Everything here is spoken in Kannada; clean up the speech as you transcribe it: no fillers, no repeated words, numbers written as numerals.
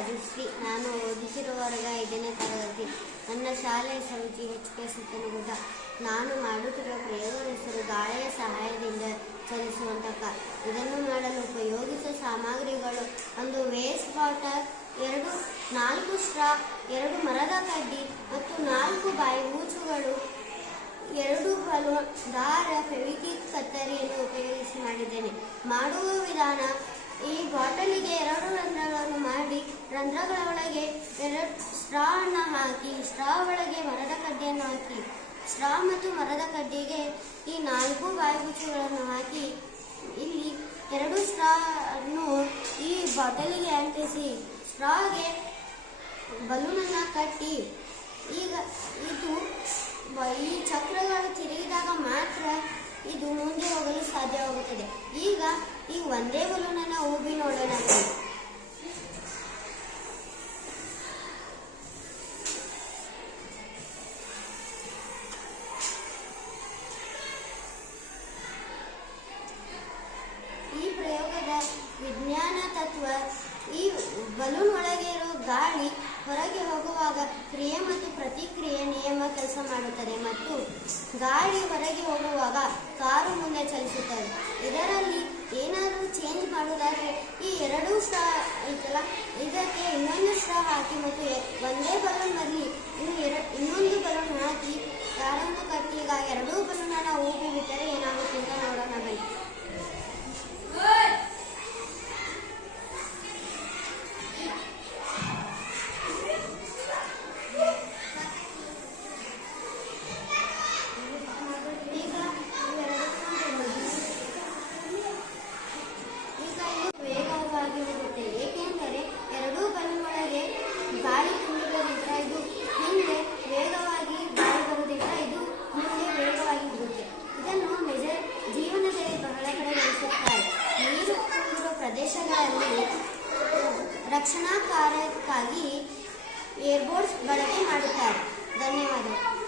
ರಾಜಶ್ರೀ. ನಾನು ಓದುತ್ತಿರುವ ವರ್ಗ 5ನೇ ತರಗತಿ. ನನ್ನ ಶಾಲೆಯ ಸಮಿತಿ HK ಸುತ್ತನಗುಡ್ಡ. ನಾನು ಮಾಡುತ್ತಿರುವ ಪ್ರಯೋಗದ ಹೆಸರು ಗಾಳಿಯ ಸಹಾಯದಿಂದ ಚಲಿಸುವಂತಕ. ಇದನ್ನು ಮಾಡಲು ಉಪಯೋಗಿಸುವ ಸಾಮಗ್ರಿಗಳು: ಒಂದು ವೇಸ್ಟ್ ಬಾಟಲ್, 4 ಸ್ಟ್ರಾ, 2 ಮರದ ಕಡ್ಡಿ ಮತ್ತು 4 ಬಾಯಿಮುಚ್ಚುಗಳು, 2 ಬಲೂನ್, ದಾರ, ಫೆವಿಕ್ವಿಕ್, ಕತ್ತರಿಯನ್ನು ಉಪಯೋಗಿಸಿ ಮಾಡಿದ್ದೇನೆ. ಮಾಡುವ ವಿಧಾನ: ಈ ಬಾಟಲಿಗೆ 2 ರಂಧ್ರಗಳನ್ನು ಮಾಡಿ ರಂಧ್ರಗಳ ಒಳಗೆ 2 ಸ್ಟ್ರಾ ಅನ್ನು ಹಾಕಿ, ಸ್ಟ್ರಾ ಒಳಗೆ ಮರದ ಕಡ್ಡಿಯನ್ನು ಹಾಕಿ, ಸ್ಟ್ರಾ ಮತ್ತು ಮರದ ಕಡ್ಡಿಗೆ ಈ 4 ಬಾಯಿಮುಚ್ಚುಗಳನ್ನು ಹಾಕಿ, ಇಲ್ಲಿ 2 ಸ್ಟ್ರಾ ಅನ್ನು ಈ ಬಾಟಲಿಗೆ ಅಂಟಿಸಿ ಸ್ಟ್ರಾಗೆ ಬಲೂನನ್ನು ಕಟ್ಟಿ, ಈಗ ಈ ಚಕ್ರಗಳು ತಿರುಗಿದಾಗ ಮಾತ್ರ ಇದು ಮುಂದೆ ಹೋಗಲು ಸಾಧ್ಯವಾಗುತ್ತದೆ. ಈಗ ಈ ಒಂದೇ ಬಲೂನನ್ನು ಊಬಿ ನೋಡೋಣ. ಈ ಪ್ರಯೋಗದ ವಿಜ್ಞಾನ ತತ್ವ: ಈ ಬಲೂನ್ ಒಳಗೆ ಇರೋ ಗಾಳಿ ಹೊರಗೆ ಹೋಗುವಾಗ ಕ್ರಿಯೆ ಮತ್ತು ಪ್ರತಿಕ್ರಿಯೆ ನಿಯಮ ಕೆಲಸ ಮಾಡುತ್ತದೆ ಮತ್ತು ಗಾಳಿ ಹೊರಗೆ ಹೋಗುವಾಗ ಕಾರು ಮುಂದೆ ಚಲಿಸುತ್ತದೆ. ಇದರಲ್ಲಿ ಏನಾದರೂ ಚೇಂಜ್ ಮಾಡುವುದಾದರೆ ಈ 2 ಸ್ಟ್ರಾ ಐತಲ್ಲ, ಇದಕ್ಕೆ ಇನ್ನೊಂದು ಸ್ಟ್ರಾ ಹಾಕಿ ಮತ್ತು ಒಂದೇ ಬಲೂನ್ ಬರಲಿ ಇನ್ನೊಂದು ಬಲೂನ್ ಹಾಕಿ ದಾರವನ್ನು ಕಟ್ಟಿ ಈಗ 2 ಬಲೂನನ್ನು ಊಬಿ ಬಿಟ್ಟರೆ ಏನಾಗುತ್ತೆ ಅಂತ ನೋಡೋಣ ಬನ್ನಿ. ಏಕೆಂದರೆ 2 ಬಲೂನ್ ಒಳಗೆ ಗಾಳಿ ತುಂಬಿರೋದ್ರಿಂದ ಇದು ಹಿಂದೆ ವೇಗವಾಗಿ ಗಾಳಿ ಬರುವುದಿಲ್ಲ, ಇದು ಮುಂದೆ ವೇಗವಾಗಿ ಬರುತ್ತೆ. ಇದನ್ನು ಜೀವನದಲ್ಲಿ ಬಹಳ ಕಡೆ ಬಳಸುತ್ತಾರೆ. ನೀರು ತುಂಬಿರುವ ಪ್ರದೇಶಗಳಲ್ಲಿ ರಕ್ಷಣಾ ಕಾರ್ಯಕ್ಕಾಗಿ ಏರ್ಬೋಟ್ಸ್ ಬಳಕೆ ಮಾಡುತ್ತಾರೆ. ಧನ್ಯವಾದಗಳು.